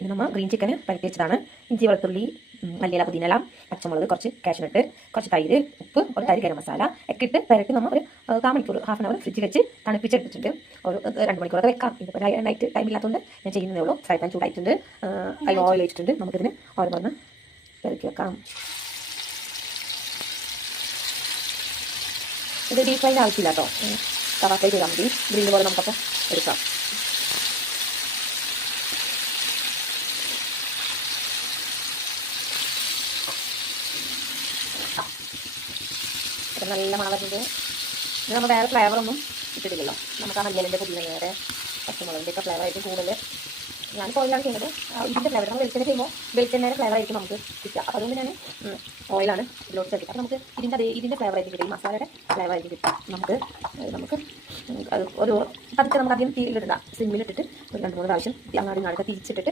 ഇത് നമ്മൾ ഗ്രീൻ ചിക്കന് പരത്തി വെച്ചതാണ്. ഇഞ്ചി, വെളുത്തുള്ളി, മല്ലിയില, പുതിനയില, പച്ചമുളക്, കുറച്ച് കാഷ്നട്ട്, കുറച്ച് തൈര്, ഉപ്പ്, ഒരു തരി ഗരം മസാല ഒക്കെ ഇട്ട് പരത്തി നമ്മൾ ഒരു 1/4 മണിക്കൂർ, ഹാഫ് ആൻ അവർ ഫ്രിഡ്ജിൽ വെച്ച് തണുപ്പിച്ചെടുത്തിട്ടുണ്ട്. ഒരു 2 മണിക്കൂറൊക്കെ വെക്കാം. ഇതിപ്പോൾ നൈറ്റ് ടൈം ഇല്ലാത്തതുകൊണ്ട് ഞാൻ ചെയ്യുന്നതേ ഉള്ളൂ. ഫ്രൈ പാൻ ചൂടായിട്ടുണ്ട്, അതിൽ ഓയിൽ വെച്ചിട്ടുണ്ട്. നമുക്കിതിന് ഓരോന്ന് പെരക്കി വെക്കാം. ഇത് ഡീപ് ഫ്രൈൻ്റെ ആവശ്യമില്ല കേട്ടോ, തവ ഫ്രൈ ചെയ്താൽ മതി. ഗ്രില്ല് പോലെ നമുക്കപ്പോൾ എടുക്കാം. അപ്പം നല്ല മണം വരുന്നത്. ഇത് നമ്മൾ വേറെ ഫ്ലേവറൊന്നും ഇട്ടിട്ടില്ലല്ലോ. നമുക്ക് ആ മല്ലിയിലിൻ്റെ, പുതിനയുടെ, പച്ചമുളകിൻ്റെ ഒക്കെ ഫ്ലേവറായിട്ട് കൂടുതൽ ഞാൻ ഓയിലാണ് ചെയ്യുന്നത്. ഇതിൻ്റെ ഫ്ലേവർ നമ്മൾ വെളിച്ചെണ്ണ ചെയ്യുമ്പോൾ വെളിച്ചെണ്ണയുടെ ഫ്ലേവറായിരിക്കും നമുക്ക് കിട്ടുക. അപ്പോൾ അതുകൊണ്ട് ഞാൻ ഓയിലാണ് ഇതിലോട്ട് ചേർക്കുക. അപ്പോൾ നമുക്ക് ഇതിൻ്റെ ഫ്ലേവറായിരിക്കും കിട്ടുക, ഈ മസാലയുടെ ഫ്ലേവറായിരിക്കും കിട്ടുക. നമുക്ക് ഒരു പതുക്കെ നമുക്ക് അധികം തീയിലിടണ്ട, സിമ്മിലിട്ടിട്ട് ഒരു 2-3 പ്രാവശ്യം അങ്ങാടി നാളൊക്കെ തിരിച്ചിട്ടിട്ട്